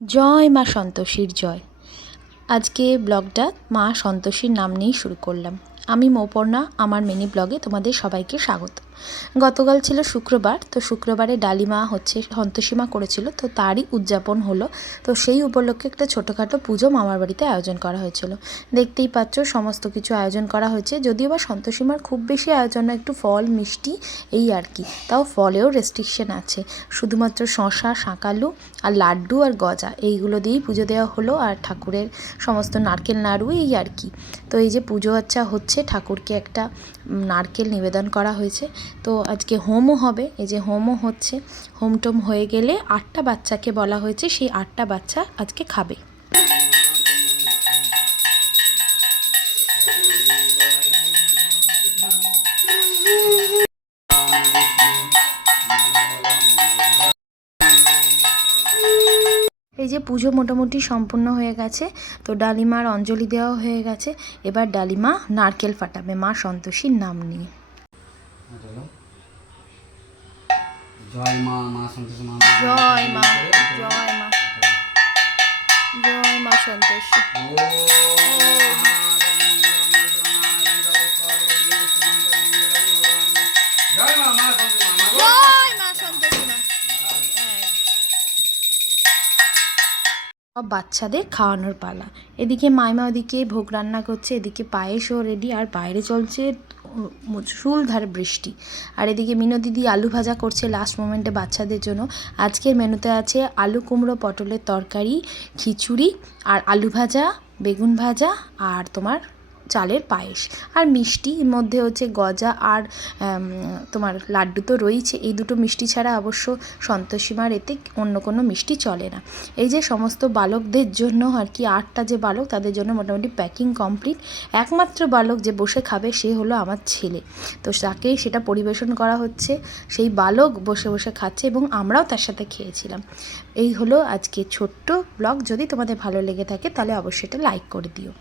জয় মা সন্তোষীর জয়। আজকে ব্লগটা মা সন্তোষীর নাম নিয়েই শুরু করলাম। আমি মৌপর্ণা, আমার মিনি ব্লগে তোমাদের সবাইকে স্বাগত। গতকাল ছিল শুক্রবার, তো শুক্রবারে ডালিমা সন্তোষীমা করেছিল, তো তারই উদযাপন হলো। তো সেই উপলক্ষে একটা ছোটোখাটো পুজো মামার বাড়িতে আয়োজন করা হয়েছিল। দেখতেই পাচ্ছ সমস্ত কিছু আয়োজন করা হয়েছে, যদিও বা সন্তোষীমার খুব বেশি আয়োজন না, একটু ফল মিষ্টি এই আর কি। তাও ফলেও রেস্ট্রিকশন আছে, শুধুমাত্র শশা, শাঁকালু আর লাড্ডু আর গজা এইগুলো দিয়েই পুজো দেওয়া হলো। আর ঠাকুরের সমস্ত নারকেল নাড়ু এই আর কি। তো এই যে পুজো আচ্ছা হচ্ছে, ঠাকুরকে একটা নারকেল নিবেদন করা হয়েছে। তো আজকে হোমও হবে, এই যে হোমও হচ্ছে। হোম টোম হয়ে গেলে 8টা বাচ্চাকে বলা হয়েছে, সেই 8টা বাচ্চা আজকে খাবে। এই যে পুজো মোটামুটি সম্পূর্ণ হয়ে গেছে, তো ডালিমার অঞ্জলি দেওয়া হয়ে গেছে। এবার ডালিমা নারকেল ফাটাবে মা সন্তোষীর নাম নিয়ে। জয় মা, মা সন্তোষী মা, জয় মা, জয় মা, জয় মা সন্তোষী। সব বাচ্চাদের খাওয়ানোর পালা। এদিকে মাইমা ওদিকে ভোগ রান্না করছে, এদিকে পায়েসও রেডি, আর বাইরে চলছে মুষলধার বৃষ্টি। আর এদিকে মিনো দিদি আলু ভাজা করছে লাস্ট মোমেন্টে বাচ্চাদের জন্য। আজকের মেনুতে আছে আলু কুমড়ো পটলের তরকারি, খিচুড়ি আর আলু ভাজা, বেগুন ভাজা আর তোমার চালের পায়েস আর মিষ্টির মধ্যে হচ্ছে গজা আর তোমার লাড্ডু তো রয়েছে। এই দুটো মিষ্টি ছাড়া অবশ্য সন্তোষীমার এতে অন্য কোনো মিষ্টি চলে না। এই যে সমস্ত বালকদের জন্য আর কি, 8টা যে বালক তাদের জন্য মোটামুটি প্যাকিং কমপ্লিট। একমাত্র বালক যে বসে খাবে সে হলো আমার ছেলে, তো তাকেই সেটা পরিবেশন করা হচ্ছে। সেই বালক বসে বসে খাচ্ছে এবং আমরাও তার সাথে খেয়েছিলাম। এই হলো আজকে ছোট্ট ব্লগ। যদি তোমাদের ভালো লেগে থাকে তাহলে অবশ্যই এটা লাইক করে দিও।